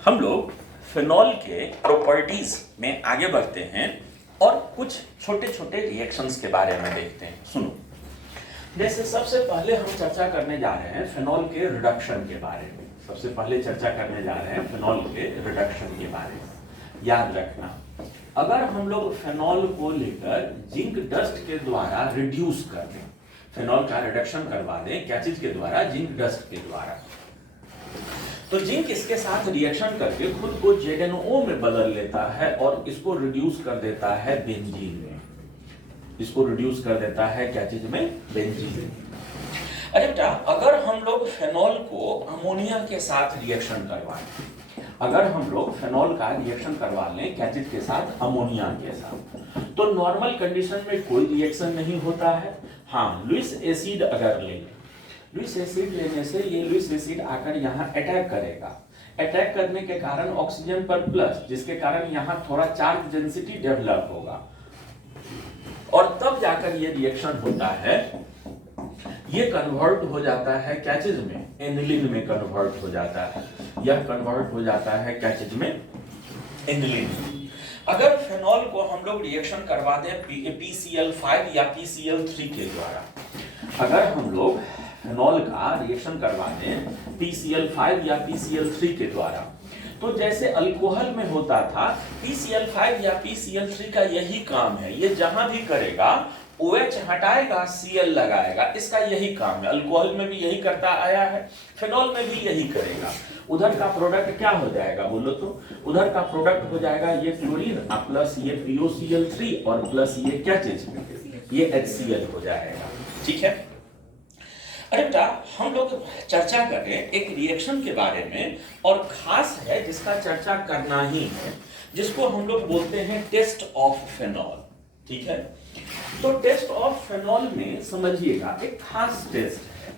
हम लोग फिनॉल के प्रॉपर्टीज में आगे बढ़ते हैं और कुछ छोटे छोटे रिएक्शंस के बारे में देखते हैं। सुनो, जैसे सबसे पहले हम चर्चा करने जा रहे हैं फिनॉल के रिडक्शन के बारे में। सबसे पहले चर्चा करने जा रहे हैं फिनॉल के रिडक्शन के बारे में। याद रखना, अगर हम लोग फिनॉल को लेकर जिंक डस्ट के द्वारा रिड्यूस कर दें, फिनॉल का रिडक्शन करवा दें, क्या चीज के द्वारा? जिंक डस्ट के द्वारा, तो जिंक इसके साथ रिएक्शन करके खुद को ZnO में बदल लेता है और इसको रिड्यूस कर देता है बेंजीन में। इसको रिड्यूस कर देता है क्या चीज में? बेंजीन में। अरे बेटा, अगर हम लोग फेनॉल को अमोनिया के साथ रिएक्शन करवाएं, अगर हम लोग फेनॉल का रिएक्शन करवा लें क्या चीज के साथ? अमोनिया के साथ, तो नॉर्मल कंडीशन में कोई रिएक्शन नहीं होता है। हाँ, लुईस एसिड अगर ले लें, लुईस एसिड लेने से ये लुईस एसिड आकर यहाँ अटैक करेगा। अटैक करने के कारण ऑक्सीजन पर प्लस, जिसके कारण यहाँ थोड़ा चार्ज डेंसिटी डेवलप होगा और तब जाकर ये रिएक्शन होता है। ये कन्वर्ट हो जाता है क्या चीज में? एनिलीन में कन्वर्ट हो जाता है। यह कन्वर्ट हो जाता है क्या चीज में? एनिलीन में। अगर फेनॉल को हम लोग रिएक्शन करवा दें PCl5 या PCl3 के द्वारा, अगर हम लोग फेनॉल का रिएक्शन करवा दें PCl5 या PCl3 के द्वारा, तो जैसे अल्कोहल में होता था, PCl5 या PCl3 का यही काम है। ये जहां भी करेगा OH हटाएगा, Cl लगाएगा, इसका यही काम है। अल्कोहल में भी यही करता आया है, फेनॉल में भी यही करेगा। उधर का प्रोडक्ट क्या हो जाएगा बोलो तो? उधर का प्रोडक्ट हो जाएगा ये क्लोरीन प्लस ये POCl3 और प्लस ये क्या चीज? ये HCl हो जाएगा। ठीक है। अरे बेटा, हम लोग चर्चा करें एक रिएक्शन के बारे में, और खास है जिसका चर्चा करना ही है, जिसको हम लोग बोलते हैं टेस्ट ऑफ फेनॉल। ठीक है, तो टेस्ट ऑफ फेनॉल में समझिएगा एक खास टेस्ट है।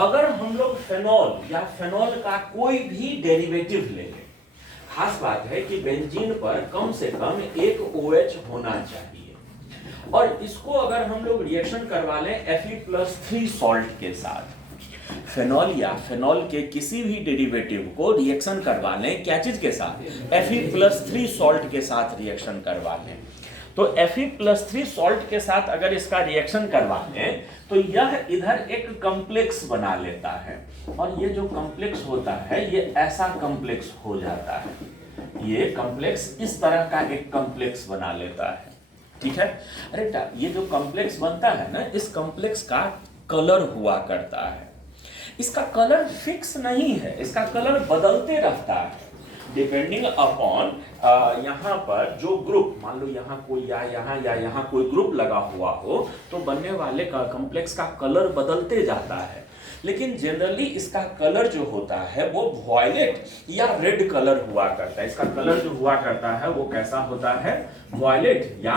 अगर हम लोग फेनॉल या फेनॉल का कोई भी डेरिवेटिव ले लें, खास बात है कि बेंजीन पर कम से कम एक OH होना चाहिए, और इसको अगर हम लोग रिएक्शन करवा लें Fe+3 सॉल्ट के साथ, फेनॉल या फेनॉल के किसी भी डेरिवेटिव को रिएक्शन करवा लें क्या चीज के साथ? Fe+3 सॉल्ट के साथ रिएक्शन करवा लें, तो Fe+3 सॉल्ट के साथ अगर इसका रिएक्शन करवा लें तो यह इधर एक कॉम्प्लेक्स बना लेता है, और ये जो कॉम्प्लेक्स होता है ये ऐसा कॉम्प्लेक्स हो जाता है। ये कॉम्प्लेक्स इस तरह का एक कॉम्प्लेक्स बना लेता है। ठीक है। अरे ये जो कॉम्प्लेक्स बनता है ना, इस कॉम्प्लेक्स का कलर हुआ करता है। इसका कलर फिक्स नहीं है, इसका कलर बदलते रहता है डिपेंडिंग अपॉन यहाँ पर जो ग्रुप, मान लो यहाँ कोई या यहाँ कोई ग्रुप लगा हुआ हो, तो बनने वाले का कॉम्प्लेक्स का कलर बदलते जाता है। लेकिन जनरली इसका कलर जो होता है वो वॉयलेट या रेड कलर हुआ करता है। इसका कलर जो हुआ करता है वो कैसा होता है? वॉयलेट या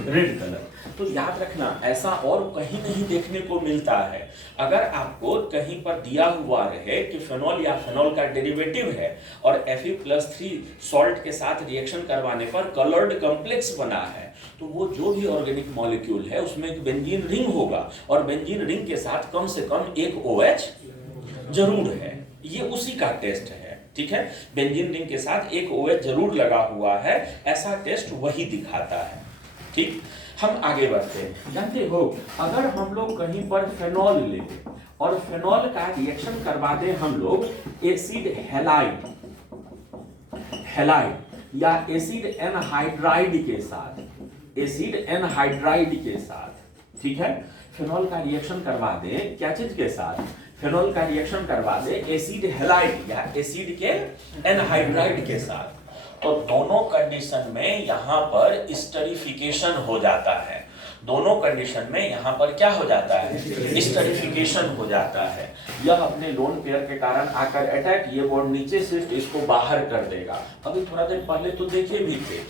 रेड कलर। तो याद रखना, ऐसा और कहीं नहीं देखने को मिलता है। अगर आपको कहीं पर दिया हुआ रहे कि फेनॉल या फेनॉल का डेरिवेटिव है और Fe+3 सॉल्ट के साथ रिएक्शन करवाने पर कलर्ड कॉम्प्लेक्स बना है, तो वो जो भी ऑर्गेनिक मॉलिक्यूल है उसमें एक बेंजीन रिंग होगा, और बेंजीन रिंग के साथ कम से कम एक OH जरूर है। ये उसी का टेस्ट है। ठीक है, बेंजीन रिंग के साथ एक OH जरूर लगा हुआ है, ऐसा टेस्ट वही दिखाता है। ठीक, हम आगे बढ़ते हैं। जानते हो, अगर हम लोग कहीं पर फेनॉल ले लें और फेनॉल का रिएक्शन करवा दें हम लोग एसिड हैलाइड या एसिड एनहाइड्राइड के साथ, एसिड एनहाइड्राइड के साथ, ठीक है, फेनॉल का रिएक्शन करवा दें क्या चीज के साथ? फेनॉल का रिएक्शन करवा दें एसिड हैलाइड या एसिड के एनहाइड्राइड के साथ, तो दोनों कंडीशन में यहां पर स्टरीफिकेशन हो जाता है। दोनों कंडीशन में यहां पर क्या हो जाता है? स्टरीफिकेशन हो जाता है। यह अपने लोन पेयर के कारण आकर अटैक, ये बॉन्ड नीचे शिफ्ट इसको बाहर कर देगा। अभी थोड़ा देर पहले तो देखे भी थे,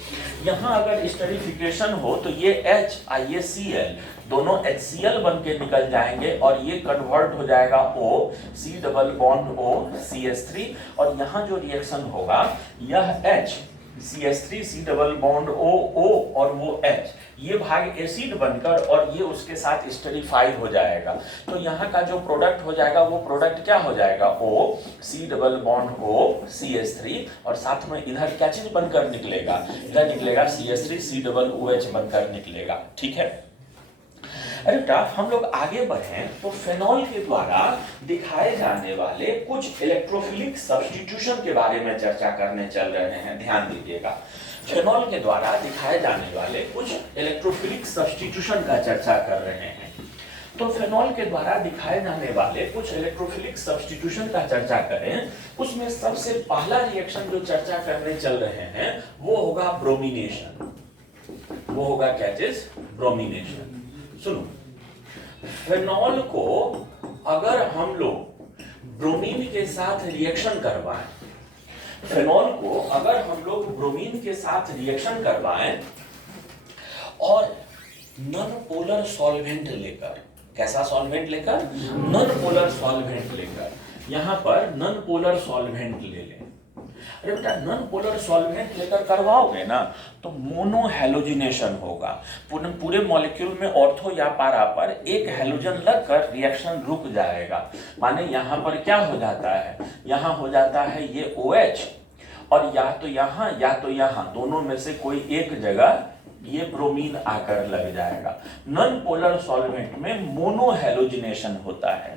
यहां अगर स्टरीफिकेशन हो तो ये H और ये Cl दोनों HCl बन के निकल जाएंगे, और ये कन्वर्ट हो जाएगा O, C double bond O CH3, और यहाँ जो रिएक्शन होगा यह H CH3 C double bond O और वो H, ये भाग एसिड बनकर और ये उसके साथ स्टेरिफाई हो जाएगा। तो यहाँ का जो प्रोडक्ट हो जाएगा वो प्रोडक्ट क्या हो जाएगा, O C double bond O CH3 और साथ में इधर क्या चीज बनकर निकलेगा, इधर निकलेगा CH3 C डबल OH बनकर निकलेगा। ठीक है। अरे बेटा हम लोग आगे बढ़े तो फेनॉल के द्वारा दिखाए जाने वाले कुछ इलेक्ट्रोफिलिक सब्स्टिट्यूशन के बारे में चर्चा करने चल रहे हैं, ध्यान दीजिएगा। फेनॉल के द्वारा दिखाए जाने वाले कुछ इलेक्ट्रोफिलिक सब्स्टिट्यूशन का चर्चा कर रहे हैं। तो फेनॉल के द्वारा दिखाए जाने वाले कुछ इलेक्ट्रोफिलिक सब्स्टिट्यूशन का चर्चा करें, उसमें सबसे पहला रिएक्शन जो चर्चा करने चल रहे हैं वो होगा ब्रोमिनेशन। वो होगा क्या चीज, ब्रोमिनेशन। सुनो, फेनॉल को अगर हम लोग ब्रोमीन के साथ रिएक्शन करवाएं, फेनॉल को अगर हम लोग ब्रोमीन के साथ रिएक्शन करवाएं और नॉन पोलर सॉल्वेंट लेकर, कैसा सॉल्वेंट लेकर, नॉन पोलर सॉल्वेंट लेकर, यहां पर नॉन पोलर सॉल्वेंट ले लें। अरे बेटा नॉन पोलर सॉल्वेंट लेकर करवाओगे ना तो मोनो हैलोजिनेशन होगा। पूरे मॉलिक्यूल में ऑर्थो या पारा पर एक हैलोजन लगकर रिएक्शन रुक जाएगा। माने यहाँ पर क्या हो जाता है, यहाँ हो जाता है ये OH और या तो यहाँ दोनों में से कोई एक जगह ये ब्रोमीन आकर लग जाएगा। नॉन पोलर सॉल्वेंट में मोनो हैलोजिनेशन होता है।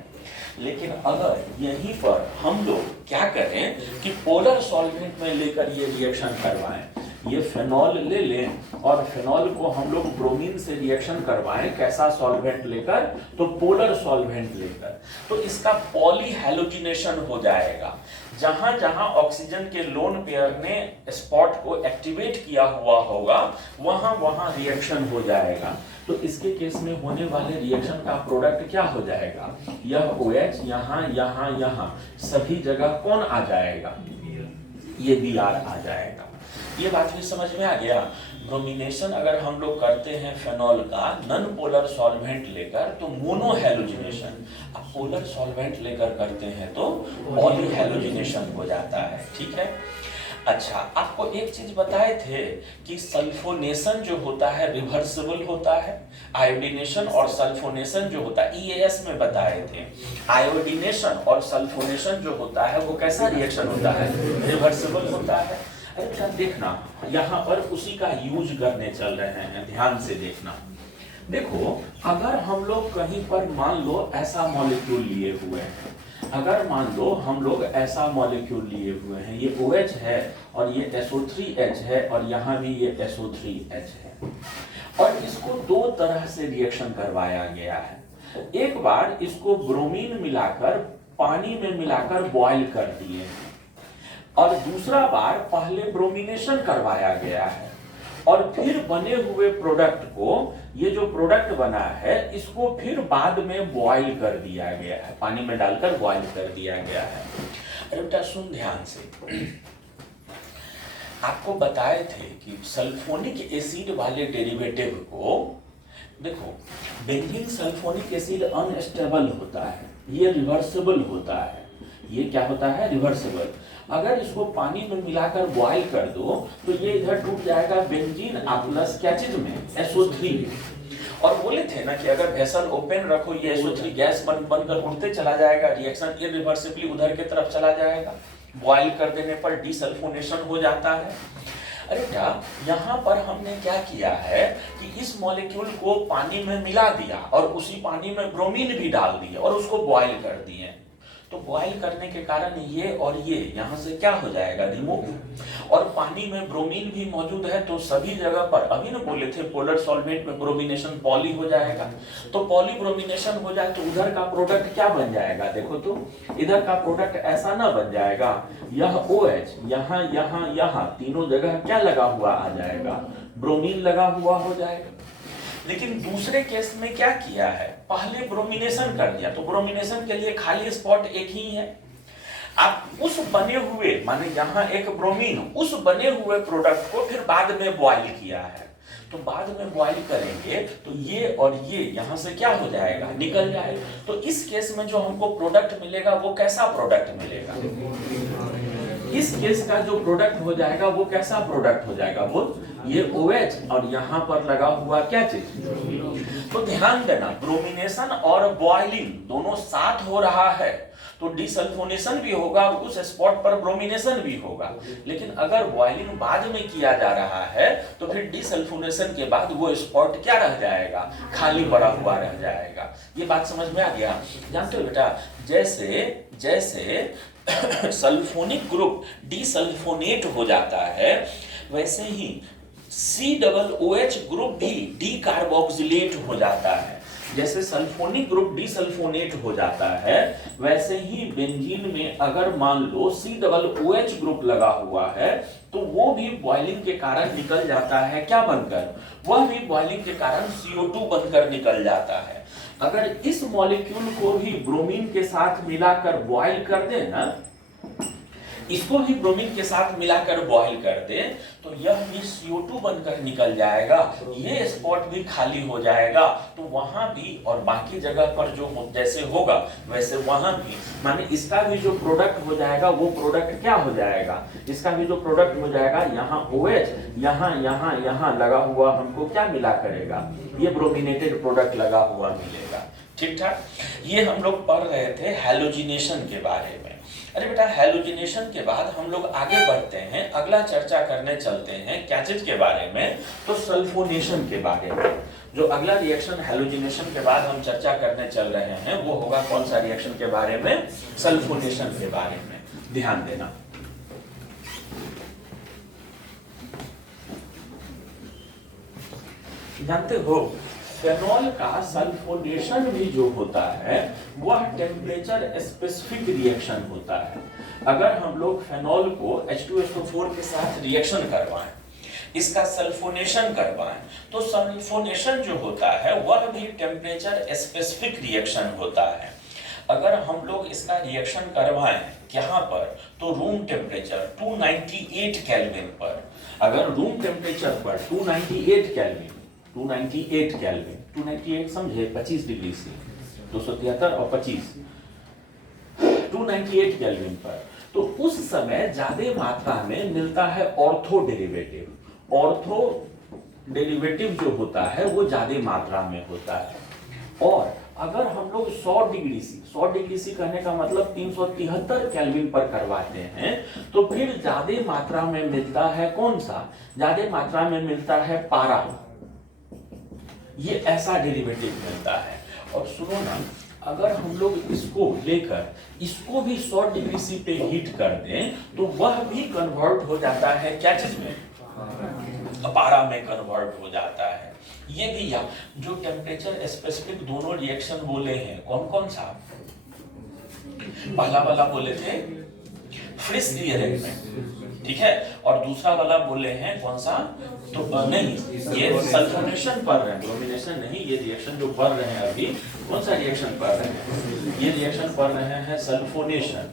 लेकिन अगर यहीं पर हम लोग क्या करें कि पोलर सॉल्वेंट में लेकर ये रिएक्शन करवाएं, ये फेनॉल ले लें और फेनॉल को हम लोग ब्रोमीन से रिएक्शन करवाएं, कैसा सॉल्वेंट लेकर, तो पोलर सॉल्वेंट लेकर, तो इसका पॉली हैलोजिनेशन हो जाएगा। जहां जहां ऑक्सीजन के लोन पेयर ने स्पॉट को एक्टिवेट किया हुआ होगा वहां वहां रिएक्शन हो जाएगा। तो इसके केस में होने वाले रिएक्शन का प्रोडक्ट क्या हो जाएगा, यह OH यहाँ सभी जगह कौन आ जाएगा, ये Br आ जाएगा। ये बात भी समझ में आ गया। ब्रोमिनेशन अगर हम लोग करते हैं फेनॉल का नॉन पोलर सॉल्वेंट लेकर तो मोनो हैलोजिनेशन, अब पोलर सॉल्वेंट लेकर करते हैं तो पॉली हैलोजिनेशन हो जाता है। ठीक है। अच्छा, आपको एक चीज बताए थे कि सल्फोनेशन जो होता है रिवर्सिबल होता है, आयोडीनेशन और सल्फोनेशन जो होता है EAS में बताए थे। आयोडीनेशन और सल्फोनेशन जो होता है वो कैसा रिएक्शन होता है, रिवर्सिबल होता है। अच्छा देखना, यहाँ पर उसी का यूज करने चल रहे हैं, ध्यान से देखना। देखो अगर हम लोग कहीं पर मान लो ऐसा मॉलिक्यूल लिए हुए हैं, अगर मान लो हम लोग ऐसा मॉलिक्यूल लिए हुए हैं, ये OH है और ये SO3H है और यहाँ भी ये SO3H है और इसको दो तरह से रिएक्शन करवाया गया है। एक बार इसको ब्रोमीन मिलाकर पानी में मिलाकर बॉयल कर दिए और दूसरा बार पहले ब्रोमिनेशन करवाया गया है और फिर बने हुए प्रोडक्ट को, ये जो प्रोडक्ट बना है इसको फिर बाद में बॉईल कर दिया गया है, पानी में डालकर बॉईल कर दिया गया है। अरे बेटा सुन ध्यान से, आपको बताए थे कि सल्फोनिक एसिड वाले डेरिवेटिव को देखो, बेंजीन सल्फोनिक एसिड अनस्टेबल होता है, ये रिवर्सिबल होता है। ये क्या होता है, रिवर्सिबल। अगर इसको पानी में मिलाकर बॉईल कर दो तो ये इधर टूट जाएगा बेंजीन प्लस क्या चीज में, SO3। और बोले थे ना कि अगर वेसल ओपन रखो ये SO3 गैस बनकर उड़ते चला जाएगा, रिएक्शन इरिवर्सिबली उधर के तरफ चला जाएगा, बॉईल कर देने पर डिसल्फोनेशन हो जाता है। अरे क्या यहाँ पर हमने क्या किया है कि इस मॉलिक्यूल को पानी में मिला दिया और उसी पानी में ब्रोमीन भी डाल दिया और उसको बॉईल कर दिए। तो बॉईल करने के कारण ये और ये यहाँ से क्या हो जाएगा, रिमूव, और पानी में ब्रोमीन भी मौजूद है तो सभी जगह पर, अभी ना बोले थे पोलर सॉल्वेंट में ब्रोमिनेशन पॉली हो जाएगा, तो पॉली ब्रोमिनेशन हो जाए तो उधर का प्रोडक्ट क्या बन जाएगा, देखो तो इधर का प्रोडक्ट ऐसा ना बन जाएगा, यह OH यहाँ तीनों जगह क्या लगा हुआ आ जाएगा, ब्रोमीन लगा हुआ हो जाएगा। लेकिन दूसरे केस में क्या किया है, पहले ब्रोमिनेशन कर दिया तो ब्रोमिनेशन के लिए खाली स्पॉट एक ही है। आप उस बने हुए, माने यहाँ एक ब्रोमीन, उस बने हुए प्रोडक्ट को फिर बाद में बॉईल किया है, तो बाद में बॉईल करेंगे तो ये और ये यहाँ से क्या हो जाएगा, निकल जाएगा। तो इस केस में जो हमको प्रोडक्ट मिलेगा वो कैसा प्रोडक्ट मिलेगा, इस केस का जो प्रोडक्ट हो जाएगा वो कैसा प्रोडक्ट हो जाएगा, वो ये OH और यहाँ पर लगा हुआ क्या चीज। तो ध्यान देना, ब्रोमिनेशन और बॉइलिंग दोनों साथ हो रहा है तो डिसल्फोनेशन भी होगा और उस स्पॉट पर ब्रोमिनेशन भी होगा। लेकिन अगर बॉइलिंग बाद में किया जा रहा है तो फिर डिसल्फोनेशन के बाद वो स्पॉट क्या रह जाएगा, खाली पड़ा हुआ रह जाएगा। ये बात समझ में आ गया। जानते हो बेटा, जैसे जैसे सल्फोनिक ग्रुप डिसल्फोनेट हो जाता है वैसे ही COOH ग्रुप भी डीकार्बोक्सिलेट हो जाता है। जैसे सल्फोनिक ग्रुप डिसल्फोनेट हो जाता है वैसे ही बेंजीन में अगर मान लो COOH ग्रुप लगा हुआ है तो वो भी बॉइलिंग के कारण निकल जाता है क्या बनकर, वह भी बॉइलिंग के कारण CO2 बनकर निकल जाता है। अगर इस मॉलिक्यूल को भी ब्रोमीन के साथ मिलाकर बॉइल कर दे ना, इसको भी ब्रोमीन के साथ मिलाकर बॉइल कर दे तो यह भी CO2 बनकर निकल जाएगा, ये स्पॉट भी खाली हो जाएगा। तो वहां भी और बाकी जगह पर जो जैसे होगा वैसे वहां भी, माने इसका भी जो प्रोडक्ट हो जाएगा वो प्रोडक्ट क्या हो जाएगा, इसका भी जो प्रोडक्ट हो जाएगा यहाँ OH यहाँ लगा हुआ हमको क्या मिला करेगा, ये ब्रोमिनेटेड प्रोडक्ट लगा हुआ मिलेगा। ठीक ठाक। ये हम लोग पढ़ रहे थे हैलोजिनेशन के बारे में। अरे बेटा, हैलोजिनेशन के बाद हम लोग आगे बढ़ते हैं, अगला चर्चा करने चलते हैं क्या चीज के बारे में, तो सल्फोनेशन के बारे में। जो अगला रिएक्शन हैलोजिनेशन के बाद हम चर्चा करने चल रहे हैं वो होगा कौन सा रिएक्शन के बारे में, सल्फोनेशन के बारे में। ध्यान देना, जानते हो फेनॉल का सल्फोनेशन भी जो होता है वह टेम्परेचर स्पेसिफिक रिएक्शन होता है। अगर हम लोग फेनॉल को H2SO4 के साथ रिएक्शन करवाएं, इसका सल्फोनेशन करवाएं, तो सल्फोनेशन जो होता है वह भी टेम्परेचर स्पेसिफिक रिएक्शन होता है। अगर हम लोग इसका रिएक्शन करवाएं यहाँ पर तो रूम टेम्परेचर 298 केल्विन पर, अगर रूम टेम्परेचर पर 298 केल्विन 298 समझे 25 डिग्री से 273 और 25 298 केल्विन पर, तो उस समय ज्यादा मात्रा में मिलता है ऑर्थो डेरिवेटिव। ऑर्थो डेरिवेटिव जो होता है वो ज्यादा मात्रा में होता है। और अगर हम लोग 100 डिग्री सी कहने का मतलब 373 केल्विन पर करवाते हैं तो फिर ज्यादा मात्रा में मिलता है कौन सा, ज्यादा मात्रा में मिलता है पारा, ये ऐसा डेरिवेटिव मिलता है। और सुनो ना, अगर हम लोग इसको लेकर इसको भी 100 डिग्री सी पे हीट कर दें तो वह भी कन्वर्ट हो जाता है क्या चीज में, पारा में कन्वर्ट हो जाता है। ये भी या जो टेम्परेचर स्पेसिफिक दोनों रिएक्शन बोले हैं कौन कौन सा, पहला वाला बोले थे फ्रिस रीअरेंजमेंट, ठीक है, और दूसरा वाला बोले हैं कौन सा, तो नहीं ये सल्फोनेशन पढ़ रहे हैं, ब्रोमिनेशन नहीं, ये रिएक्शन जो पढ़ रहे हैं अभी कौन सा रिएक्शन पढ़ रहे हैं, ये रिएक्शन पढ़ रहे हैं सल्फोनेशन।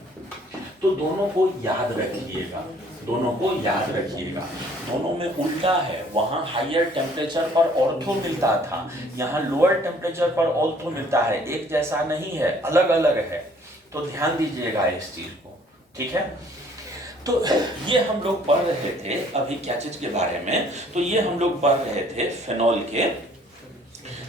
तो दोनों को याद रखिएगा, दोनों को याद रखिएगा, दोनों में उल्टा है। वहां हायर टेम्परेचर पर ऑर्थो मिलता था, यहाँ लोअर टेम्परेचर पर ऑर्थो मिलता है, एक जैसा नहीं है, अलग अलग है। तो ध्यान दीजिएगा इस चीज को, ठीक है। तो ये हम लोग पढ़ रहे थे अभी क्या चीज के बारे में, तो ये हम लोग पढ़ रहे थे फेनॉल के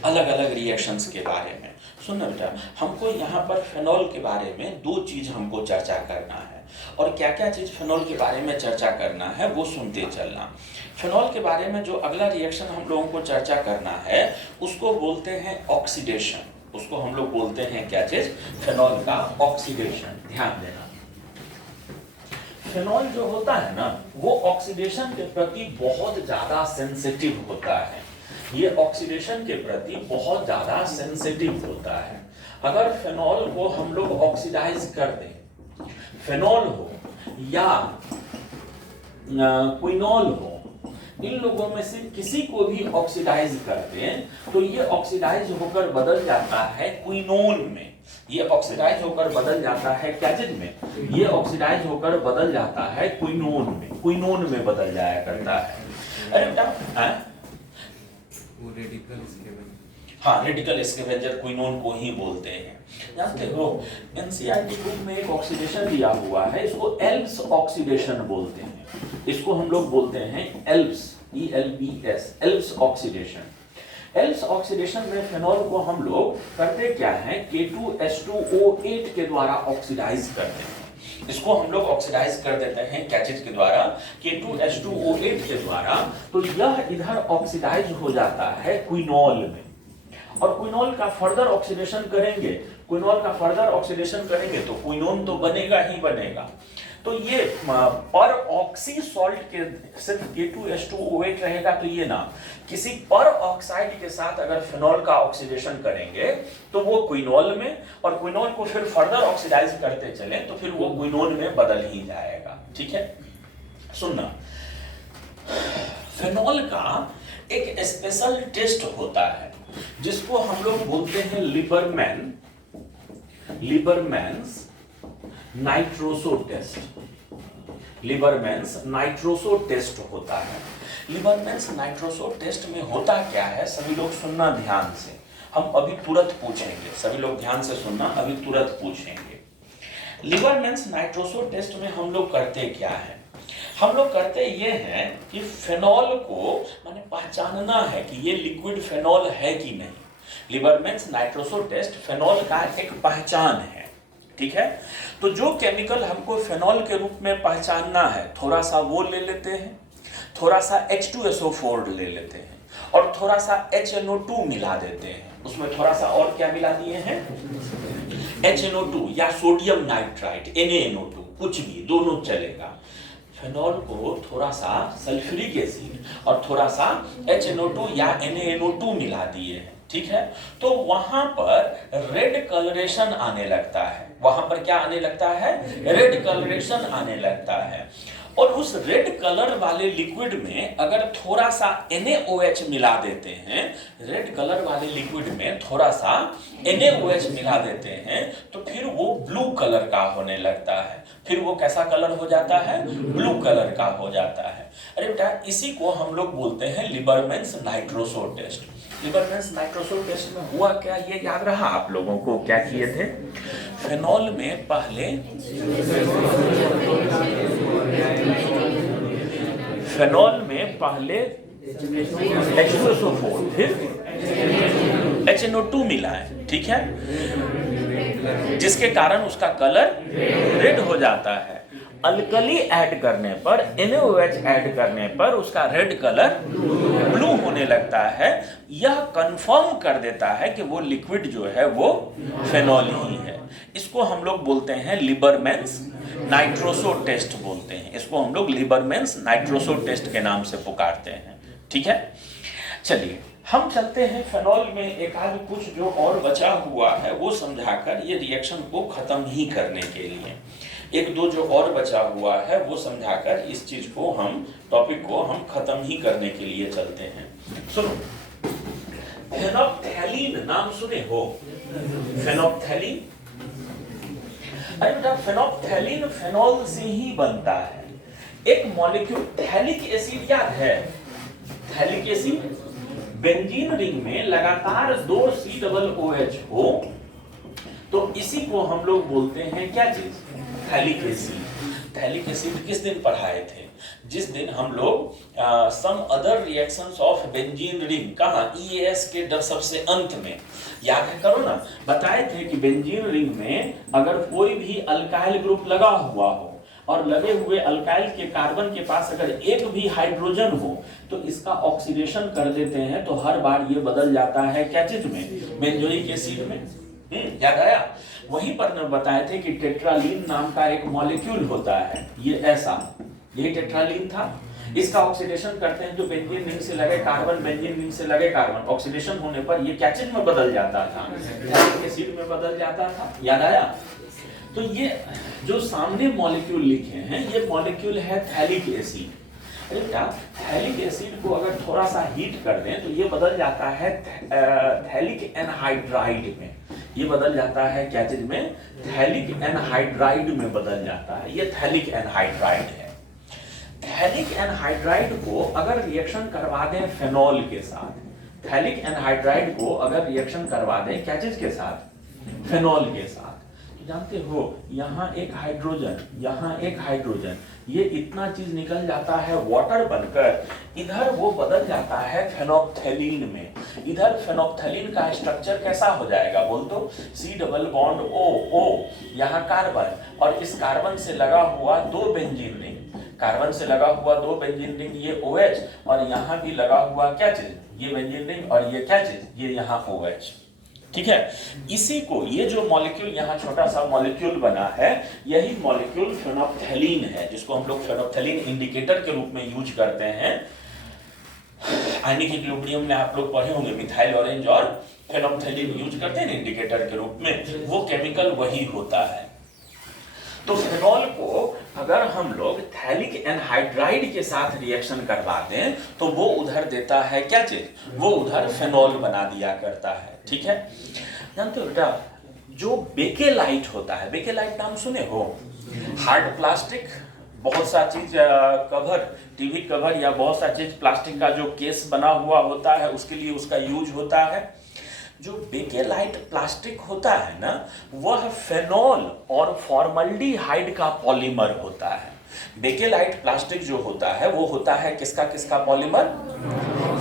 अलग अलग रिएक्शंस के बारे में। सुनना बेटा, हमको यहाँ पर फेनॉल के बारे में दो चीज हमको चर्चा करना है, और क्या क्या चीज फेनॉल के बारे में चर्चा करना है वो सुनते चलना। फेनॉल के बारे में जो अगला रिएक्शन हम लोगों को चर्चा करना है उसको बोलते हैं ऑक्सीडेशन, उसको हम लोग बोलते हैं क्या चीज, फेनॉल का ऑक्सीडेशन। ध्यान देना, फेनॉल जो होता है ना वो ऑक्सीडेशन के प्रति बहुत ज्यादा सेंसिटिव होता है, ये ऑक्सीडेशन के प्रति बहुत ज्यादा सेंसिटिव होता है। अगर फेनॉल को हम लोग ऑक्सीडाइज कर दें, फेनॉल हो या क्विनॉल हो, इन लोगों में से किसी को भी ऑक्सीडाइज कर दें तो ये ऑक्सीडाइज होकर बदल जाता है क्विनोन में, ये ऑक्सीडाइज होकर बदल जाता है क्या चीज में, ये ऑक्सीडाइज होकर बदल जाता है क्विनोन में, क्विनोन में बदल जाया करता है। अरे बेटा वो रेडिकल इसके हाँ, रेडिकल स्कैवेंजर क्विनोन को ही बोलते हैं। जानते हो एनसीईआरटी बुक में एक ऑक्सीडेशन दिया हुआ है, इसको एल्ब्स ऑक्सीडेशन बोलते हैं। इसको हम लोग बोलते हैं एल्ब्स, ELBS, एल्ब्स ऑक्सीडेशन। एल्ब्स ऑक्सीडेशन में फेनॉल को हम लोग करते क्या है, K2H2O8 के द्वारा ऑक्सीडाइज करते हैं। इसको हम लोग ऑक्सीडाइज कर देते हैं कैचेट के द्वारा, K2H2O8 के द्वारा। तो यह इधर ऑक्सीडाइज हो जाता है क्विनॉल में, और क्विनॉल का फर्दर ऑक्सीडेशन करेंगे, क्विनॉल का फर्दर ऑक्सीडेशन करेंगे तो क्विनोन तो बनेगा ही बनेगा। तो ये पर ऑक्सी सॉल्ट के सिर्फ K2H2O8 रहेगा तो ये ना, किसी पर ऑक्साइड के साथ अगर फेनॉल का ऑक्सीडेशन करेंगे तो वो क्विनॉल में, और क्विनॉल को फिर फर्दर ऑक्सीडाइज करते चले तो फिर वो क्विनोन में बदल ही जाएगा। ठीक है, सुनना, फेनॉल का एक स्पेशल टेस्ट होता है जिसको हम लोग बोलते हैं लिबरमैन्स नाइट्रोसो टेस्ट। लिबरमैन्स नाइट्रोसो टेस्ट होता है। लिबरमैन्स नाइट्रोसो टेस्ट में होता क्या है, सभी लोग सुनना ध्यान से, हम अभी तुरंत पूछेंगे, सभी लोग ध्यान से सुनना, अभी तुरंत पूछेंगे। लिबरमैन्स नाइट्रोसो टेस्ट में हम लोग करते क्या है, हम लोग करते ये हैं कि फेनॉल को माने पहचानना है कि ये लिक्विड फेनॉल है कि नहीं। लिबरमैन्स नाइट्रोसो टेस्ट फेनॉल का एक पहचान है। ठीक है, तो जो केमिकल हमको फेनॉल के रूप में पहचानना है, थोड़ा सा वो ले लेते हैं, थोड़ा सा H2SO4 ले लेते हैं, और थोड़ा सा HNO2 मिला देते हैं। उसमें थोड़ा सा और क्या मिला दिए हैं, HNO2 या सोडियम नाइट्राइट, NaNO2, कुछ भी, दोनों चलेगा। फेनॉल को थोड़ा सा सल्फ्यूरिक एसिड और थोड़ा सा HNO2 या NaNO2 मिला दिए हैं। ठीक है, तो वहां पर रेड कलरेशन आने लगता है। वहां पर क्या आने लगता है, रेड कलरेशन आने लगता है। और उस रेड कलर वाले लिक्विड में अगर थोड़ा सा NaOH मिला देते हैं, रेड कलर वाले लिक्विड में थोड़ा सा NaOH मिला देते हैं, तो फिर वो ब्लू कलर का होने लगता है। फिर वो कैसा कलर हो जाता है, ब्लू कलर का हो जाता है। अरे बेटा, इसी को हम लोग बोलते हैं लिबरमैन्स नाइट्रोसो टेस्ट। लिबरमैन्स नाइट्रोसो टेस्ट में हुआ क्या, ये याद रहा आप लोगों को, क्या किए थे, फेनॉल में पहले H2SO4 फिर HNO2 मिला है। ठीक है, जिसके कारण उसका कलर रेड हो जाता है। अल्कली ऐड करने पर, NaOH ऐड करने पर उसका रेड कलर ब्लू होने लगता है। यह कंफर्म कर देता है कि वो लिक्विड जो है वो फेनॉल ही है। इसको हम लोग बोलते हैं लिबरमैन्स नाइट्रोसो टेस्ट बोलते हैं। इसको हम लोग लिबरमैन्स नाइट्रोसो टेस्ट के नाम से पुकारते हैं। ठीक है, चलिए हम चलते हैं फेनॉल में एक आध कुछ जो और बचा हुआ है वो समझाकर ये रिएक्शन को खत्म ही करने के लिए, एक दो जो और बचा हुआ है वो समझाकर इस चीज को हम, टॉपिक को हम खत्म ही करने के लिए चलते हैं। सुनो, फेनोप्थैलीन नाम सुने हो, फेनोप्थैलीन? अरे बेटा, फेनोप्थैलीन फेनॉल से ही बनता है। एक मॉलिक्यूल थैलिक एसिड याद है, थैलिक एसिड, बेंजीन रिंग में लगातार 2 COOH हो तो इसी को हम लोग बोलते हैं क्या चीज, थैलिक एसिड। थैलिक एसिड किस दिन पढ़ाए थे, जिस दिन हम लोग some other reactions of benzene ring, कहाँ, EAS के सबसे अंत में, याद है, करो ना, बताए थे कि बेंजीन रिंग में अगर कोई भी अल्काइल ग्रुप लगा हुआ हो और लगे हुए अल्काइल के कार्बन के पास अगर एक भी हाइड्रोजन हो तो इसका ऑक्सीडेशन कर देते हैं तो हर बार ये बदल जाता है क्या चीज में, बेंजोइक एसिड में। याद आया? वहीं पर न बताए थे कि टेट्रालीन नाम का एक मॉलिक्यूल होता है, ये ऐसा, ये टेट्रालीन था। इसका ऑक्सीडेशन करते हैं जो बेंजीन रिंग से लगे कार्बन, बेंजीन रिंग से लगे कार्बन, ऑक्सीडेशन होने पर ये क्या चीज में बदल जाता था, थैलिक एसिड में बदल जाता था। याद आया? तो ये जो सामने मॉलिक्यूल लिखे हैं ये मॉलिक्यूल है थैलिक एसिड। बेटा, थैलिक एसिड को अगर थोड़ा सा हीट कर दें तो ये बदल जाता है थैलिक एनहाइड्राइड में। ये बदल जाता है क्या चीज में, थैलिक एनहाइड्राइड में बदल जाता है। ये थैलिक एनहाइड्राइड है। थैलिक एनहाइड्राइड को अगर रिएक्शन करवा दें फेनॉल के साथ, थैलिक एनहाइड्राइड को अगर रिएक्शन करवा दें क्या चीज के साथ, फेनॉल के साथ, तो जानते हो यहाँ एक हाइड्रोजन, यहाँ एक हाइड्रोजन, ये इतना चीज निकल जाता है वाटर बनकर, इधर वो बदल जाता है फेनोप्थेलीन में। इधर फेनोप्थेलीन का स्ट्रक्चर कैसा हो जाएगा बोल तो, C double bond O O, यहाँ कार्बन, और इस कार्बन से लगा हुआ 2 बेंजीन रिंग, कार्बन से लगा हुआ 2 बेंजीन रिंग, ये OH, और यहाँ भी लगा हुआ क्या चीज, ये बेंजीन रिंग, और ये क्या चीज, ये यहाँ OH। ठीक है, इसी को, ये जो मॉलिक्यूल यहाँ छोटा सा मॉलिक्यूल बना है, यही मॉलिक्यूल फेनोप्थेलीन है, जिसको हम लोग फेनोप्थेलीन इंडिकेटर के रूप में यूज करते हैं। आयनिक इक्विलिब्रियम में आप लोग पढ़े होंगे, मिथाइल ऑरेंज और फेनोप्थेलीन यूज करते हैं इंडिकेटर के रूप में, वो केमिकल वही होता है। तो फेनॉल को अगर हम लोग थैलिक एनहाइड्राइड के साथ रिएक्शन करवा दें तो वो उधर देता है क्या चीज, वो उधर फेनॉल बना दिया करता है। ठीक है, जानते हो बेटा जो बेकेलाइट होता है, बेकेलाइट नाम सुने हो, हार्ड प्लास्टिक, बहुत सा चीज कवर, टीवी कवर या बहुत सा चीज प्लास्टिक का जो केस बना हुआ होता है उसके लिए उसका यूज होता है। जो बेकेलाइट प्लास्टिक होता है ना, वह फेनॉल और फॉर्मल्डिहाइड का पॉलीमर होता है। बेकेलाइट प्लास्टिक जो होता है वो होता है किसका किसका पॉलीमर,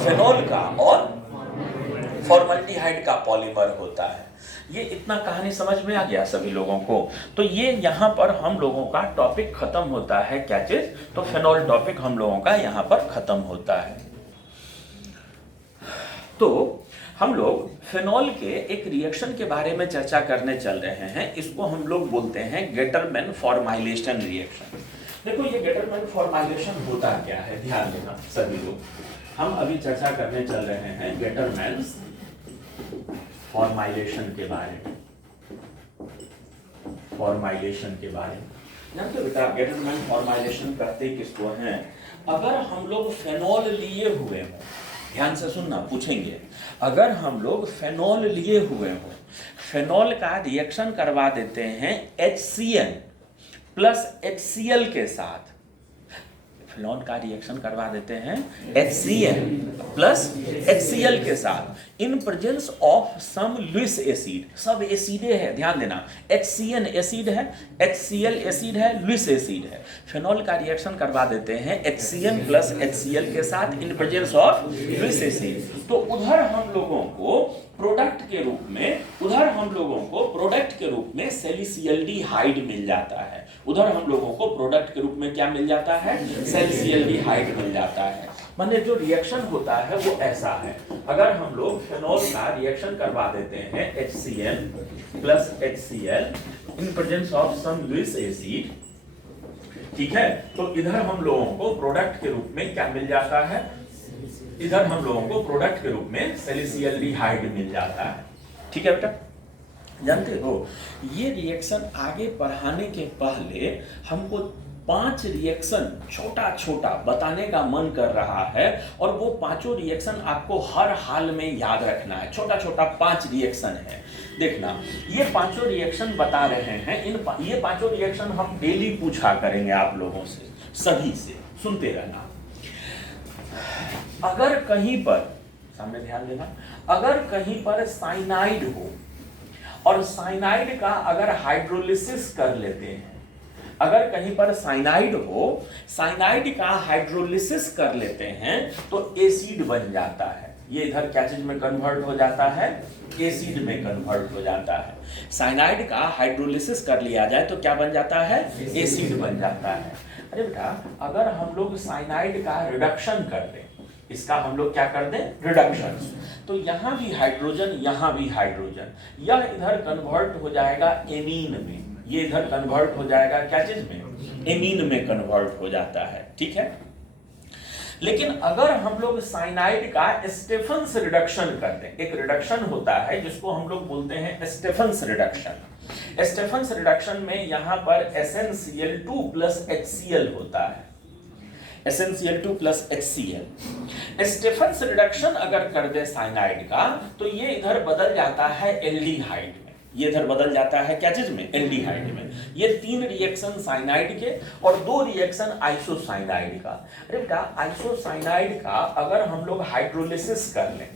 फेनॉल का और फॉर्मल्डिहाइड का पॉलीमर होता है। ये इतना कहानी समझ में आ गया सभी लोगों को। तो ये यहाँ पर हम लोगों का टॉपिक खत्म होता है, क्या चीज, तो फेनॉल टॉपिक हम लोगों का यहाँ पर खत्म होता है। तो हम लोग फेनॉल के एक रिएक्शन के बारे में चर्चा करने चल रहे हैं, इसको हम लोग बोलते हैं गेटरमैन फॉर्माइलेशन रिएक्शन। देखो ये गेटरमैन फॉर्माइलेशन होता क्या है, ध्यान देना सभी लोग। हम अभी चर्चा करने चल रहे हैं गेटरमैन फॉर्माइलेशन के बारे में, फॉर्माइलेशन के बारे में। जानते हो बेटा गेटरमैन फॉर्माइलेशन करते किसको हैं, अगर हम लोग फेनॉल लिए हुए हों, ध्यान से सुनना, पूछेंगे, अगर हम लोग फेनॉल लिए हुए हो, फेनॉल का रिएक्शन करवा देते हैं HCN प्लस HCl के साथ, फेनॉल का रिएक्शन करवा देते हैं HCN प्लस HCl के साथ in presence of some Lewis acid, सब एसिडे है, ध्यान देना, HCN एसिड है, HCl एसिड है, लुइस एसिड है। फेनॉल का रिएक्शन करवा देते हैं HCN प्लस HCl के साथ in presence of Lewis acid. तो उधर हम लोगों को प्रोडक्ट के रूप में, उधर हम लोगों को प्रोडक्ट के रूप में सैलिसिल्डिहाइड मिल जाता है। उधर हम लोगों को प्रोडक्ट के रूप में क्या मिल जाता है, सैलिसिल्डिहाइड मिल जाता है। माने जो रिएक्शन होता है वो ऐसा है, अगर हम लोग फेनॉल का रिएक्शन करवा देते हैं HCN plus HCl in presence of some Lewis acid, ठीक है, तो इधर हम लोगों को प्रोडक्ट के रूप में क्या मिल जाता है, इधर हम लोगों को प्रोडक्ट के रूप में सैलिसिल्डिहाइड मिल जाता है। ठीक है बेटा, जानते हो ये रिएक्शन आगे बढ़ाने के पहले हमको 5 रिएक्शन छोटा छोटा बताने का मन कर रहा है, और वो 5 रिएक्शन आपको हर हाल में याद रखना है। छोटा छोटा 5 रिएक्शन है, देखना ये 5 रिएक्शन बता रहे हैं, ये 5 रिएक्शन हम डेली पूछा करेंगे आप लोगों से, सभी से, सुनते रहना। अगर कहीं पर, सामने ध्यान देना, अगर कहीं पर साइनाइड हो और साइनाइड का अगर हाइड्रोलिसिस कर लेते हैं, अगर कहीं पर साइनाइड हो, साइनाइड का हाइड्रोलिसिस कर लेते हैं तो एसिड बन जाता है। ये इधर क्या चीज में कन्वर्ट हो जाता है, एसिड में कन्वर्ट हो जाता है। साइनाइड का हाइड्रोलिसिस कर लिया जाए तो क्या बन जाता है, एसिड बन जाता है। अरे बेटा अगर हम लोग साइनाइड का रिडक्शन कर दें, इसका हम लोग क्या कर दें, रिडक्शन, तो यहाँ भी हाइड्रोजन, यहाँ भी हाइड्रोजन, यह इधर कन्वर्ट हो जाएगा एमीन में, ये इधर कन्वर्ट हो जाएगा क्या चीज में, एमीन में कन्वर्ट हो जाता है। ठीक है, लेकिन अगर हम लोग साइनाइड का स्टेफेंस रिडक्शन कर दें, एक रिडक्शन होता है जिसको हम लोग बोलते हैं स्टेफेंस रिडक्शन। स्टेफेंस रिडक्शन में यहाँ पर SnCl2 प्लस HCl होता है, SnCl2 plus HCl। Stephens reduction अगर कर दे साइनाइड का तो ये इधर बदल जाता है एल्डिहाइड में, ये इधर बदल जाता है क्या चीज में, एल्डिहाइड में। ये 3 रिएक्शन साइनाइड के और 2 रिएक्शन आइसोसाइनाइड का। अरे बेटा आइसोसाइनाइड का अगर हम लोग हाइड्रोलिसिस कर लें,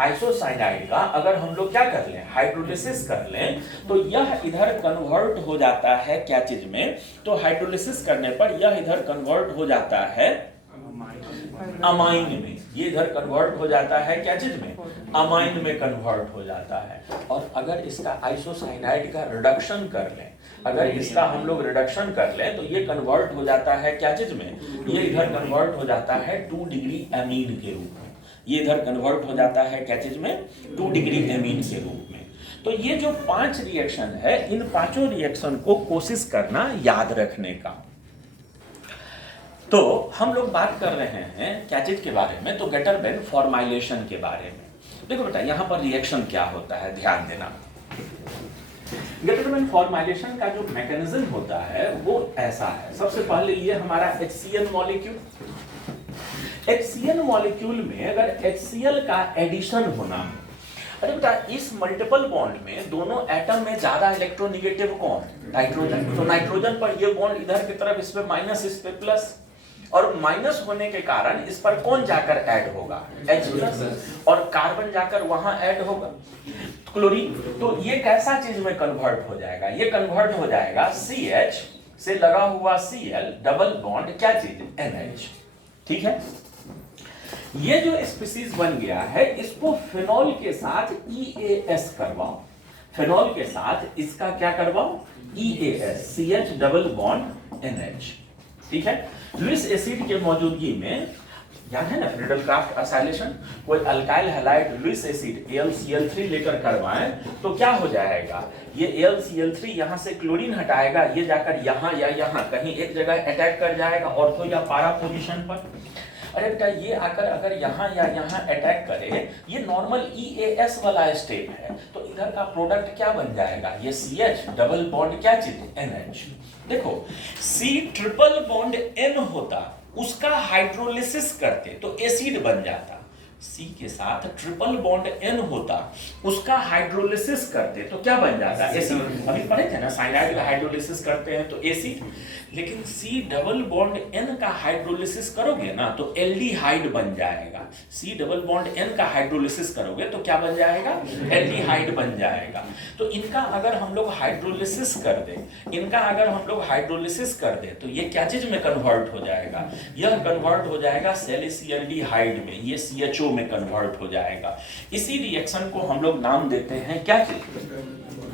आइसोसाइनाइड का अगर हम लोग क्या कर लें, हाइड्रोलिसिस कर लें, तो यह इधर कन्वर्ट हो जाता है क्या चीज में, तो हाइड्रोलिसिस करने पर यह इधर कन्वर्ट हो जाता है अमाइन में। ये इधर कन्वर्ट हो जाता है क्या चीज में, अमाइन में कन्वर्ट हो जाता है। और अगर इसका आइसोसाइनाइड का रिडक्शन कर लें, अगर इसका हम लोग रिडक्शन कर लें तो ये कन्वर्ट हो जाता है क्या चीज में, ये इधर कन्वर्ट हो जाता है 2 डिग्री एमीन के रूप में। ये इधर कन्वर्ट हो जाता है क्या चीज में, 2 डिग्री एमीन के रूप में। तो ये जो 5 रिएक्शन है, इन पांचों रिएक्शन को कोशिश करना याद रखने का। तो हम लोग बात कर रहे हैं क्या चीज के बारे में, तो गटरबेन फॉर्माइलेशन के बारे में। देखो बेटा यहाँ पर रिएक्शन क्या होता है, ध्यान देना। गटरबेन फॉर्माइलेशन का जो मैकेनिज्म होता है वो ऐसा है। सबसे पहले ये हमारा HCl मॉलिक्यूल, HCl मॉलिक्यूल में अगर HCl का एडिशन होना, अरे बेटा इस मल्टीपल बॉन्ड में दोनों एटम में ज्यादा इलेक्ट्रोनेगेटिव कौन, नाइट्रोजन। तो नाइट्रोजन पर ये बॉन्ड इधर की तरफ, इस पे माइनस, इस पे प्लस, और माइनस होने के कारण इस पर कौन जाकर ऐड होगा, H+, और कार्बन जाकर वहां ऐड होगा क्लोरीन। तो ये कैसा चीज में कन्वर्ट हो जाएगा, ये कन्वर्ट हो जाएगा CH से लगा हुआ Cl डबल बॉन्ड क्या चीज, NH। ठीक है, ये जो स्पीसीज बन गया है इसको फिनॉल के साथ EAS करवाओ, फिनॉल के साथ इसका क्या करवाओ, EAS, CH double bond NH। ठीक है, लुईस एसिड के मौजूदगी में, याद है ना फ्रीडल-क्राफ्ट असाइलेशन, कोई alkyl halide Lewis acid AlCl3 लेकर करवाएं तो क्या हो जाएगा, ये AlCl3 यहां से क्लोरीन हटाएगा, ये जाकर यहां या यहां कहीं एक जगह अटैक कर जाएगा ऑर्थो या पारा पोजीशन पर। अरे बेटा ये आकर अगर यहाँ या यहाँ अटैक करे, ये नॉर्मल EAS वाला स्टेप है, तो इधर का प्रोडक्ट क्या बन जाएगा, ये CH डबल बॉन्ड क्या चीज, NH। देखो C ट्रिपल बॉन्ड N होता, उसका हाइड्रोलिसिस करते तो एसिड बन जाता। C के साथ ट्रिपल बॉन्ड N होता, उसका हाइड्रोलिसिस करते तो क्या बन जाता, एसिड। अभी पढ़े थे ना साइनाइड का हाइड्रोलिसिस करते हैं तो एसिड, लेकिन C डबल बॉन्ड N का हाइड्रोलिसिस करोगे ना तो एल्डिहाइड बन जाएगा। C डबल बॉन्ड N का हाइड्रोलिसिस करोगे तो क्या बन जाएगा, एल्डिहाइड बन जाएगा। तो इनका अगर हम लोग हाइड्रोलिसिस कर दें, इनका अगर हम लोग हाइड्रोलिसिस कर दें तो ये क्या चीज में कन्वर्ट हो जाएगा, यह कन्वर्ट हो जाएगा सैलिसिल्डिहाइड में, ये CHO में कन्वर्ट हो जाएगा। इसी रिएक्शन को हम लोग नाम देते हैं क्या चीज,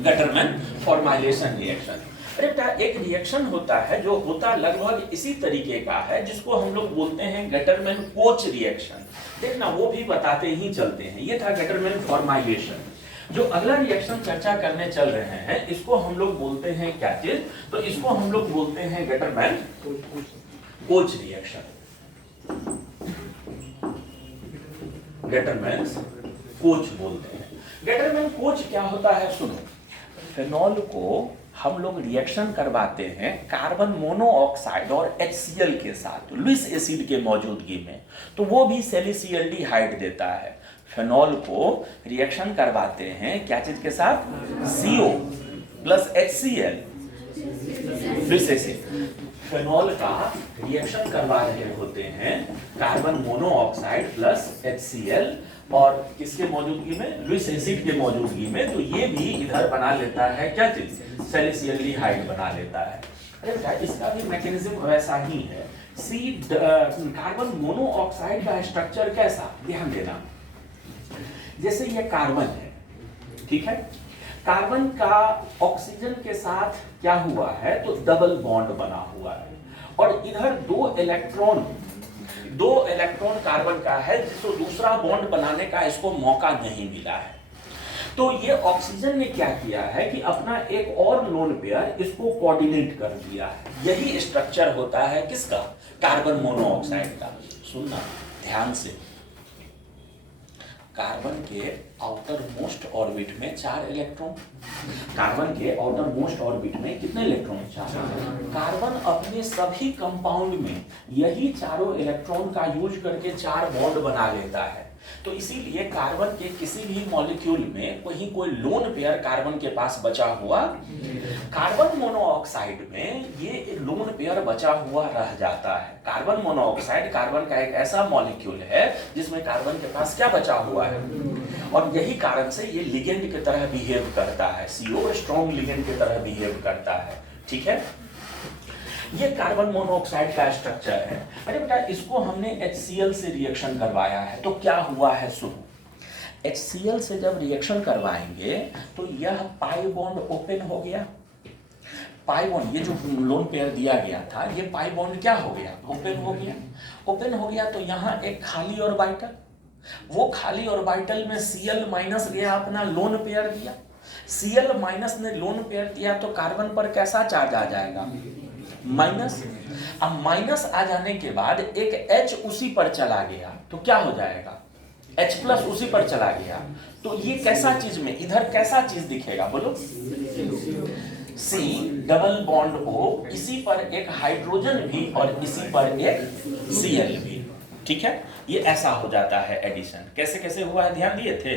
गटरमैन फॉर्माइलेशन रिएक्शन। अरे बेटा एक रिएक्शन होता है जो होता लगभग इसी तरीके का है, जिसको हम लोग बोलते हैं गटरमैन कोच रिएक्शन। देखना वो भी बताते ही चलते हैं। ये था गटरमैन फॉर्माइलेशन। जो अगला रिएक्शन चर्चा करने चल रहे हैं इसको हम लोग बोलते हैं क्या चीज, तो इसको हम लोग बोलते हैं Gattermann coach reaction. Gattermann coach बोलते हैं। गटरमैन कोच क्या होता है, सुनो। फिनॉल को हम लोग रिएक्शन करवाते हैं कार्बन मोनोऑक्साइड और HCl के साथ लुईस एसिड के मौजूदगी में, तो वो भी सैलिसिल्डिहाइड देता है। फिनॉल को रिएक्शन करवाते हैं क्या चीज के साथ, CO plus HCl Lewis acid. Phenol का रिएक्शन करवा रहे होते हैं कार्बन मोनोऑक्साइड प्लस HCl और किसके मौजूदगी में, लुईस एसिड के मौजूदगी में, तो ये भी इधर बना लेता है क्या चीज, सैलिसिल्डिहाइड बना लेता है। अरे इसका भी मैकेनिज्म वैसा ही है। कार्बन मोनोऑक्साइड का स्ट्रक्चर कैसा, ध्यान देना। जैसे ये कार्बन है, ठीक है, कार्बन का ऑक्सीजन के साथ क्या हुआ है, तो डबल बॉन्ड बना हुआ है, और इधर दो इलेक्ट्रॉन कार्बन का है, जिसको दूसरा बॉन्ड बनाने का इसको मौका नहीं मिला है। तो ये ऑक्सीजन ने क्या किया है कि अपना एक और लोन पेयर इसको कोऑर्डिनेट कर दिया है। यही स्ट्रक्चर होता है किसका, कार्बन मोनोऑक्साइड का। सुनना ध्यान से, कार्बन के आउटर मोस्ट ऑर्बिट में 4 इलेक्ट्रॉन, कार्बन के आउटर मोस्ट ऑर्बिट में कितने इलेक्ट्रॉन, 4। कार्बन अपने सभी कंपाउंड में यही चारों इलेक्ट्रॉन का यूज करके 4 बॉन्ड बना लेता है। तो इसीलिए कार्बन के किसी भी मॉलिक्यूल में कोई लोन पेयर कार्बन के पास बचा हुआ, कार्बन मोनोऑक्साइड में ये लोन पेयर बचा हुआ रह जाता है। कार्बन मोनोऑक्साइड कार्बन का एक ऐसा मॉलिक्यूल है जिसमें कार्बन के पास क्या बचा हुआ है, और यही कारण से ये लिगेंड की तरह बिहेव करता है, CO स्ट्रॉन्ग लिगेंड की तरह बिहेव करता है। ठीक है, ये कार्बन मोनोऑक्साइड का स्ट्रक्चर है। अरे बेटा, इसको हमने HCl से रिएक्शन करवाया है, तो क्या हुआ है सुनो। HCl से जब रिएक्शन करवाएंगे तो यह पाई बॉन्ड ओपन हो गया। पाई बॉन्ड, ये जो लोन पेयर दिया गया था, ये पाई बॉन्ड क्या हो गया, ओपन हो गया। ओपन हो गया तो यहाँ एक खाली ऑर्बिटल, वो खाली ऑर्बिटल में Cl माइनस गया, अपना लोन पेयर दिया। Cl माइनस ने लोन पेयर दिया तो कार्बन पर कैसा चार्ज आ जाएगा, माइनस। अब माइनस आ जाने के बाद एक H उसी पर चला गया तो क्या हो जाएगा, H प्लस उसी पर चला गया, तो ये कैसा चीज में, इधर कैसा चीज दिखेगा बोलो, C डबल बॉन्ड O, इसी पर एक हाइड्रोजन भी और इसी पर एक Cl भी। ठीक है, ये ऐसा हो जाता है एडिशन। कैसे कैसे हुआ है ध्यान दिए थे।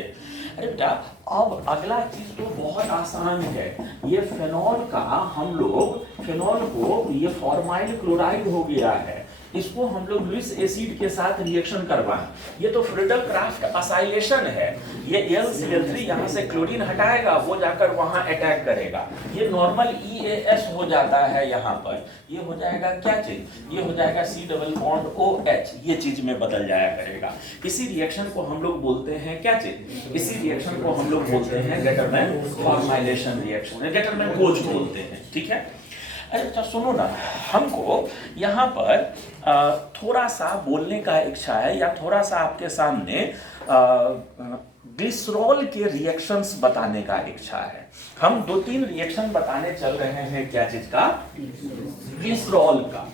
अरे बेटा, अब अगला चीज तो बहुत आसान है। ये फेनॉल का, हम लोग फेनॉल को, ये फॉर्माइल क्लोराइड हो गया है, इसको हम लोग लुईस एसिड के साथ रिएक्शन करवाएं। ये तो फ्रीडल क्राफ्ट असाइलेशन है। ये LCl3 यहाँ से क्लोरीन हटाएगा, वो जाकर वहाँ अटैक करेगा, ये नॉर्मल EAS हो जाता है। यहाँ पर ये हो जाएगा क्या चीज, ये हो जाएगा C डबल बॉन्ड OH, ये चीज में बदल जाया करेगा। इसी रिएक्शन को हम लोग बोलते हैं क्या चीज, इसी रिएक्शन को हम लोग बोलते हैं Gattermann formylation reaction, Gattermann coach बोलते हैं। ठीक है, अरे अच्छा सुनो ना, हमको यहाँ पर थोड़ा सा बोलने का इच्छा है, या थोड़ा सा आपके सामने ग्लिसरॉल के रिएक्शंस बताने का इच्छा है। हम 2-3 रिएक्शन बताने चल रहे हैं, क्या चीज का, ग्लिसरॉल का।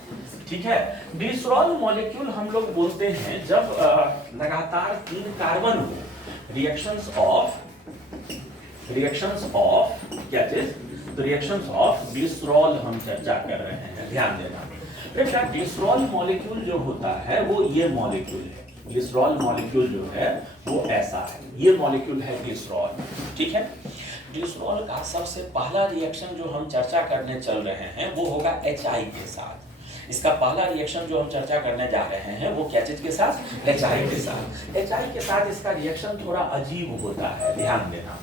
ठीक है, ग्लिसरॉल मॉलिक्यूल हम लोग बोलते हैं जब लगातार 3 कार्बन हो, रिएक्शंस ऑफ क्या चीज, रिएक्शंस ऑफ ग्लिसरॉल हम चर्चा कर रहे हैं, ध्यान देना। बेटा, ग्लिसरॉल मॉलिक्यूल जो होता है वो ये मॉलिक्यूल है। ग्लिसरॉल मॉलिक्यूल जो है वो ऐसा है, ये मॉलिक्यूल है ग्लिसरॉल। ठीक है, ग्लिसरॉल का सबसे पहला रिएक्शन जो हम चर्चा करने चल रहे हैं वो होगा HI के साथ। इसका पहला रिएक्शन जो हम चर्चा करने जा रहे हैं वो क्या चीज के साथ, HI के साथ। HI के साथ इसका रिएक्शन थोड़ा अजीब होता है, ध्यान देना।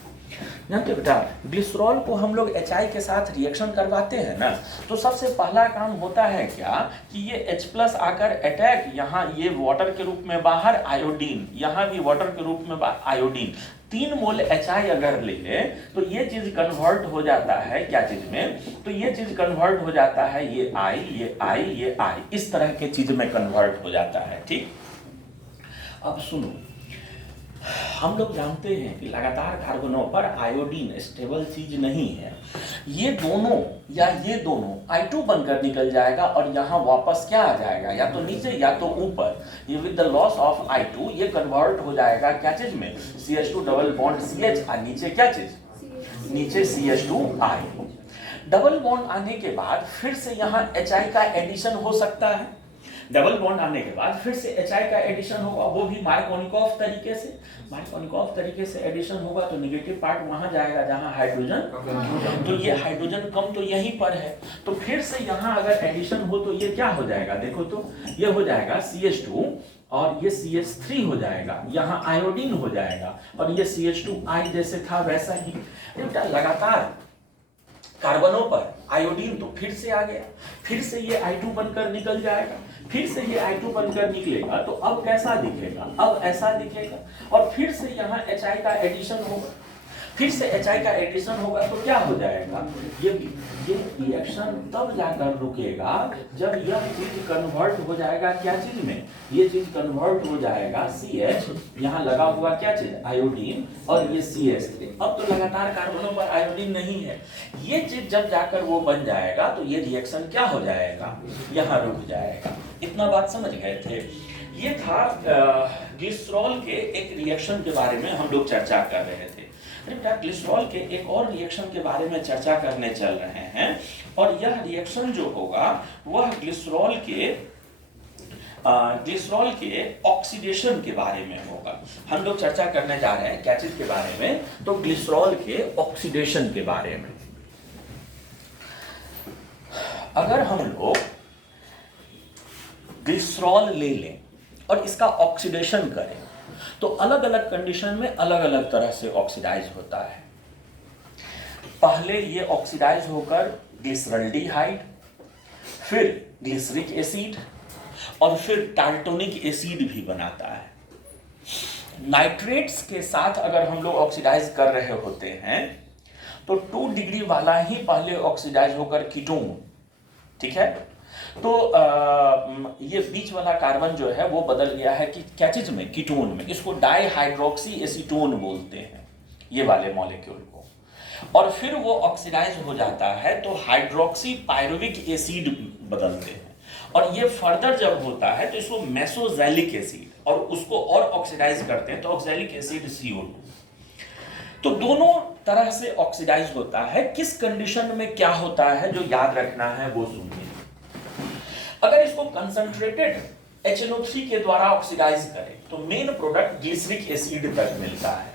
जानते बेटा, ग्लिसरॉल को हम लोग HI के साथ रिएक्शन करवाते हैं ना, तो सबसे पहला काम होता है क्या कि ये H प्लस आकर अटैक, यहाँ ये वाटर के रूप में बाहर, आयोडीन, यहाँ भी वाटर के रूप में आयोडीन, 3 मोल HI अगर ले ले तो ये चीज कन्वर्ट हो जाता है क्या चीज में, तो ये चीज कन्वर्ट हो जाता है, ये I, ये I, ये I, इस तरह के चीज में कन्वर्ट हो जाता है। ठीक, अब सुनो, हम लोग जानते हैं कि लगातार कार्बनों पर आयोडीन स्टेबल चीज नहीं है। ये दोनों या ये दोनों I2 बनकर निकल जाएगा और यहाँ वापस क्या आ जाएगा, या तो नीचे या तो ऊपर। ये with the loss of I2 ये कन्वर्ट हो जाएगा क्या चीज में, CH2 डबल बॉन्ड CH, और नीचे क्या चीज, नीचे CH2I। डबल बॉन्ड आने के बाद फिर से यहाँ HI का एडिशन हो सकता है। डबल बॉन्ड आने के बाद फिर से HI का एडिशन होगा, वो भी मार्कोनिकॉफ तरीके से। मार्कोनिकॉफ तरीके से एडिशन होगा तो नेगेटिव पार्ट वहां जाएगा जहां हाइड्रोजन, तो ये हाइड्रोजन कम तो यहीं पर है, तो फिर से यहाँ अगर एडिशन हो तो ये क्या हो जाएगा, देखो तो ये हो जाएगा CH2 और ये CH3 हो जाएगा, यहाँ आयोडीन हो जाएगा, और ये CH2I जैसे था वैसा ही। लगातार कार्बनों पर आयोडीन तो फिर से आ गया, फिर से ये I2 बनकर निकल जाएगा, फिर से ये I2 बनकर निकलेगा, तो अब कैसा दिखेगा, अब ऐसा दिखेगा, और फिर से यहाँ HI का एडिशन होगा, फिर से HI का एडिशन होगा, तो क्या हो जाएगा, ये रिएक्शन तब जाकर रुकेगा जब यह चीज कन्वर्ट हो जाएगा क्या चीज में, ये चीज कन्वर्ट हो जाएगा CH, यहाँ लगा हुआ क्या चीज, आयोडीन, और ये CH3। अब तो लगातार कार्बनों पर आयोडीन नहीं है, ये चीज जब जाकर वो बन जाएगा तो ये रिएक्शन क्या हो जाएगा, यहाँ रुक जाएगा। इतना बात समझ गए थे। ये था ग्लिसरॉल के एक रिएक्शन के बारे में हम लोग चर्चा कर रहे थे। बेटा, ग्लिसरॉल के एक और रिएक्शन के बारे में चर्चा करने चल रहे हैं, और यह रिएक्शन जो होगा वह ग्लिसरॉल के ग्लिसरॉल के ऑक्सीडेशन के बारे में होगा। हम लोग चर्चा करने जा रहे हैं क्या चीज के बारे में, तो ग्लिसरॉल के ऑक्सीडेशन के बारे में। अगर हम लोग ग्लिसरॉल ले लें और इसका ऑक्सीडेशन करें तो अलग अलग कंडीशन में अलग अलग तरह से ऑक्सीडाइज होता है। पहले ये ऑक्सीडाइज होकर ग्लिसरल्डिहाइड, फिर ग्लिसरिक एसिड और फिर टार्टोनिक एसिड भी बनाता है। नाइट्रेट्स के साथ अगर हम लोग ऑक्सीडाइज कर रहे होते हैं तो 2 डिग्री वाला ही पहले ऑक्सीडाइज होकर कीटोन, ठीक है, तो ये बीच वाला कार्बन जो है वो बदल गया है कि क्या चीज में, कीटोन में। इसको डाइहाइड्रोक्सी एसीटोन बोलते हैं ये वाले मॉलिक्यूल को, और फिर वो ऑक्सीडाइज हो जाता है तो हाइड्रोक्सी पायरुविक एसिड बदलते हैं, और ये फर्दर जब होता है तो इसको मेसोजैलिक एसिड, और उसको और ऑक्सीडाइज करते हैं तो ऑक्सैलिक एसिड CO2। तो दोनों तरह से ऑक्सीडाइज होता है। किस कंडीशन में क्या होता है जो याद रखना है वो सुनिए। अगर इसको कंसंट्रेटेड HNO3 के द्वारा ऑक्सीडाइज करें तो मेन प्रोडक्ट ग्लिसरिक एसिड तक मिलता है।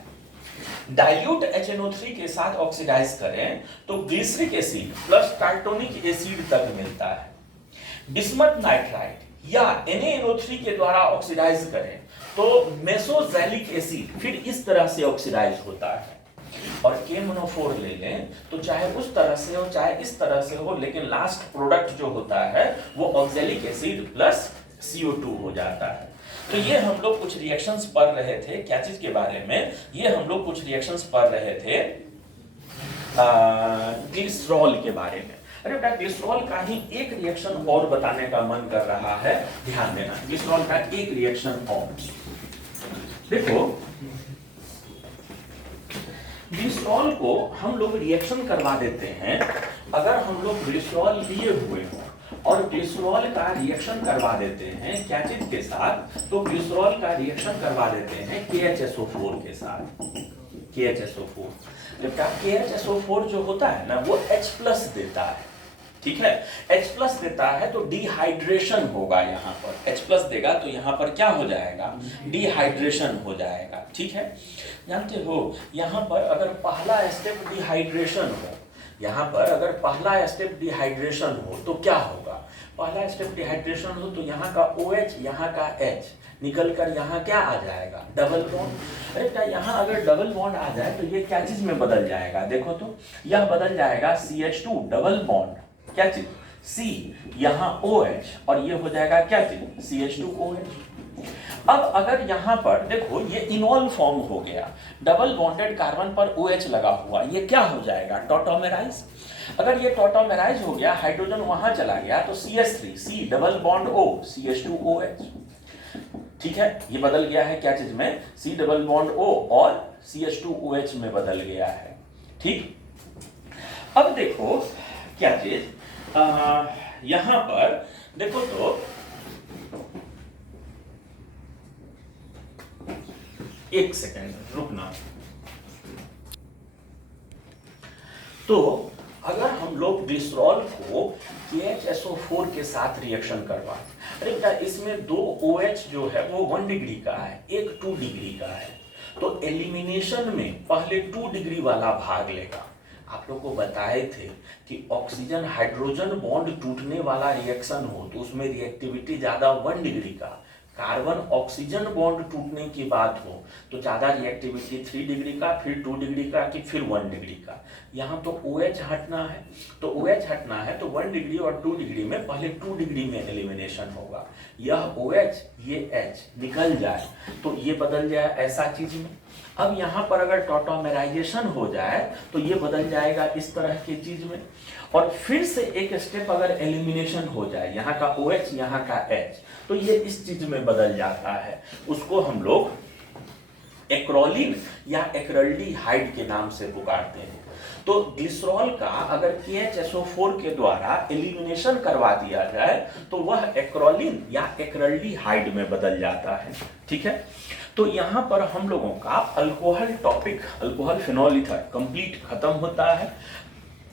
डाइल्यूट HNO3 के साथ ऑक्सीडाइज करें तो ग्लिसरिक एसिड प्लस टार्टोनिक एसिड तक मिलता है। बिस्मथ नाइट्राइड या NaNO3 के द्वारा ऑक्सीडाइज करें तो मेसोजैलिक एसिड फिर इस तरह से ऑक्सीडाइज होता है। और KMnO4 ले लें तो चाहे उस तरह से हो चाहे इस तरह से हो, लेकिन लास्ट प्रोडक्ट जो होता है वो ऑक्सैलिक एसिड प्लस CO2 हो जाता है। तो ये हम लोग कुछ रिएक्शंस पढ़ रहे थे, क्या चीज के बारे में, ये हम लोग कुछ रिएक्शंस पढ़ रहे थे ग्लिसरॉल के बारे में। अरे बेटा, ग्लिसरॉल का ही एक रिएक्शन और बताने का मन कर रहा है, ध्यान देना। ग्लिसरॉल का एक रिएक्शन और देखो, ग्लिसरॉल को हम लोग रिएक्शन करवा देते हैं। अगर हम लोग ग्लिसरॉल लिए हुए हों और ग्लिसरॉल का रिएक्शन करवा देते हैं क्या चीज के साथ, तो ग्लिसरॉल का रिएक्शन करवा देते हैं KHSO4 के साथ। KHSO4, जब KHSO4 जो होता है ना वो H+ देता है, ठीक है, H+ देता है तो डिहाइड्रेशन होगा। यहाँ पर H+ देगा तो यहाँ पर क्या हो जाएगा, डिहाइड्रेशन हो जाएगा, ठीक है। जानते हो यहाँ पर अगर पहला स्टेप डिहाइड्रेशन हो, यहाँ पर अगर पहला स्टेप डिहाइड्रेशन हो तो क्या होगा, पहला स्टेप डिहाइड्रेशन हो तो यहाँ का OH यहाँ का H निकल कर यहाँ क्या आ जाएगा, डबल बॉन्ड। अरे क्या यहाँ अगर डबल बॉन्ड आ जाए तो ये क्या चीज में बदल जाएगा, देखो तो यह बदल जाएगा CH2 डबल बॉन्ड, क्या चीज C, यहाँ OH, और ये हो जाएगा क्या चीज CH2OH। अब अगर यहाँ पर देखो ये इनॉल फॉर्म हो गया, डबल बॉन्डेड कार्बन पर OH लगा हुआ, ये क्या हो जाएगा, टॉटोमेराइज। अगर ये टॉटोमेराइज हो गया, हाइड्रोजन वहां चला गया तो CH3 C double bond O CH2OH, ठीक है, ये बदल गया है क्या चीज में, C डबल बॉन्ड O और CH2OH में बदल गया है, ठीक। अब देखो क्या चीज यहां पर देखो तो एक सेकेंड रुकना। तो अगर हम लोग ग्लिसरॉल को KHSO4 के साथ रिएक्शन करवाएं, अरे क्या इसमें 2 OH जो है वो 1 डिग्री का है, एक 2 डिग्री का है, तो एलिमिनेशन में पहले 2 डिग्री वाला भाग लेगा। आप लोग को बताए थे कि ऑक्सीजन हाइड्रोजन बॉन्ड टूटने वाला रिएक्शन हो तो उसमें रिएक्टिविटी ज्यादा 1 डिग्री का, कार्बन ऑक्सीजन बॉन्ड टूटने की बात हो तो ज्यादा रिएक्टिविटी 3 डिग्री का, फिर 2 डिग्री का, कि फिर 1 डिग्री का। यहाँ तो OH हटना है, तो OH हटना है तो 1 डिग्री और 2 डिग्री में पहले 2 डिग्री में एलिमिनेशन होगा। यह OH ये H निकल जाए तो ये बदल जाए ऐसा चीज में। अब यहाँ पर अगर टॉटोमेराइजेशन हो जाए तो ये बदल जाएगा इस तरह की चीज में, और फिर से एक स्टेप अगर एलिमिनेशन हो जाए, यहाँ का OH यहाँ का H, तो ये इस चीज में बदल जाता है। उसको हम लोग एक्रोलिन या एक्रल्डिहाइड के नाम से पुकारते हैं। तो ग्लिसरॉल का अगर KHSO4 के द्वारा एलिमिनेशन करवा दिया जाए तो वह एक्रोलिन या एक्रल्डिहाइड में बदल जाता है, ठीक है। तो यहाँ पर हम लोगों का alcohol topic, alcohol phenol ether complete खत्म होता है।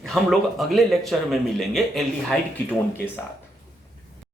हम लोग अगले लेक्चर में मिलेंगे एल्डिहाइड कीटोन के साथ।